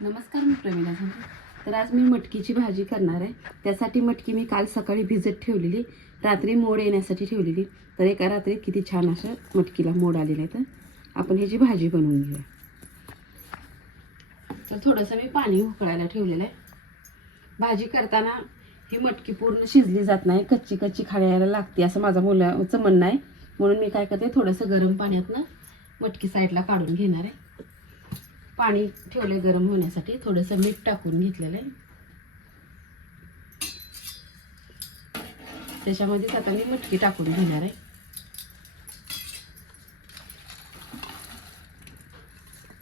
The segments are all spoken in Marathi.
नमस्कार मी प्रमिला सांगते तर आज मी मटकीची भाजी करणार आहे. त्यासाठी मटकी मी काल सकाळी भिजत ठेवलेली. रात्री मोड येण्यासाठी ठेवलेली. तर एका रात्री किती छान असं मटकीला मोड आलेलं आहे तर आपण ह्याची भाजी बनवून घेऊया. तर थोडंसं मी पाणी उकळायला ठेवलेलं आहे. भाजी करताना ही मटकी पूर्ण शिजली जात नाही. कच्ची कच्ची खायला लागते असं माझा मुलाचं म्हणणं आहे. म्हणून मी काय करते थोडंसं गरम पाण्यातनं मटकी साईडला काढून घेणार आहे. पाणी ठेवले गरम होण्यासाठी. थोडंसं मीठ टाकून घेतलेलं आहे. त्याच्यामध्येच आता मी मटकी टाकून घेणार आहे.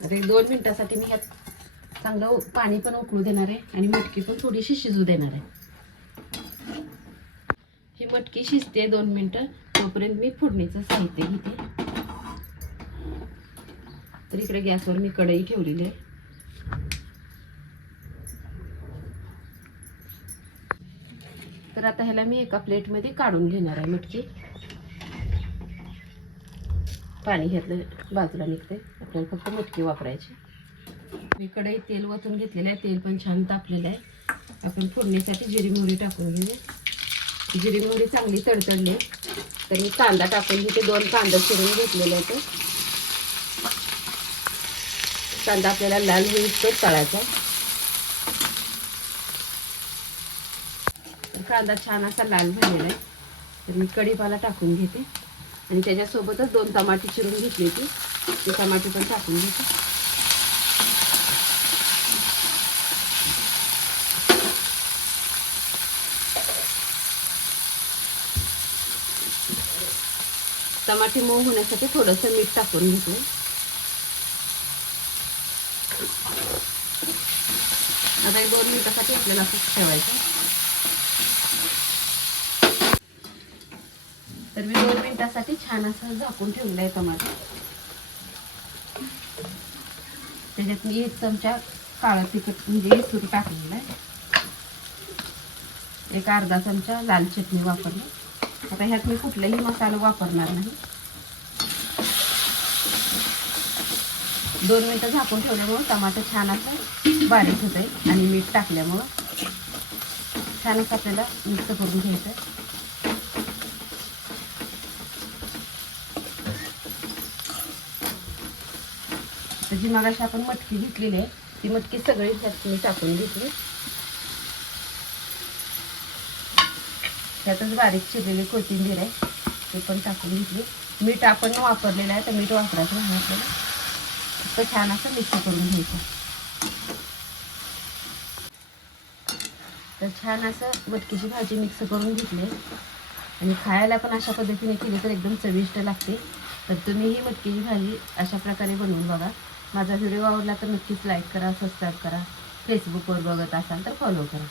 आता एक दोन मिनिटासाठी मी ह्यात चांगलं पाणी पण उकळू देणार आहे आणि मटकी पण थोडीशी शिजू देणार आहे. ही मटकी शिजते दोन मिनटं. तोपर्यंत मी फोडणीचं साहित्य घेते. तर इकडे गॅसवर मी कढई ठेवलेली आहे. तर आता ह्याला मी एका प्लेटमध्ये काढून घेणार आहे मटकी. पाणी घेतलं बाजूला निघते आपल्याला फक्त मटकी वापरायची. मी कढई तेल वतून घेतलेलं आहे. तेल पण छान तापलेलं आहे. आपण फोडणीसाठी जिरी मोहरी टाकून घेऊया. जिरी मोहरी चांगली तडतडली आहे. तर मी कांदा टाकून घेते दोन कांदा चिरून घेतलेले आहेत. कांदा आपल्याला लाल होईस्तोवर तळायचा. कांदा छान असा लाल झालेला आहे. तर मी कढीपाला टाकून घेते. आणि त्याच्यासोबतच दोन टमाटे चिरून घेतली होती. ते टमाटे पण टाकून घेते. टमाटे मऊ होण्यासाठी थोडंसं मीठ टाकून घेतलं आता एक दोन मिनिटासाठी आपल्याला असं ठेवायचं. तर मी दोन मिनिटासाठी छान असं झाकून ठेवलं आहे टमाटर. त्याच्यात मी एक चमचा काळं तिखट म्हणजे सुरू टाकलेलं आहे. एक अर्धा चमचा लाल चटणी वापरली. आता ह्यात मी कुठलाही मसाला वापरणार नाही. दोन मिनटं झाकून ठेवल्यामुळं टमाटर छान असं बारीक होत आहे आणि मीठ टाकल्यामुळं छान असं आपल्याला मिक्स करून घ्यायचं आहे तर जी मगाशी आपण मटकी घेतलेली आहे ती मटकी सगळी ह्यात मी टाकून घेतली. त्यातच बारीक चिरलेली कोथिंबीर आहे ते पण टाकून घेतली. मीठ आपण वापरलेलं आहे तर मीठ वापरायचं नाही आपल्याला. फक्त छान असं मिक्स करून घ्यायचं. तर छान असं मटकीची भाजी मिक्स करून घेतली. आणि खायला पण अशा पद्धतीने केली तर एकदम चविष्ट लागते. तर तुम्ही ही मटकीची भाजी अशा प्रकारे बनवून बघा. माझा व्हिडिओ आवडला तर नक्कीच लाईक करा सबस्क्राईब करा. फेसबुकवर बघत असाल तर फॉलो करा.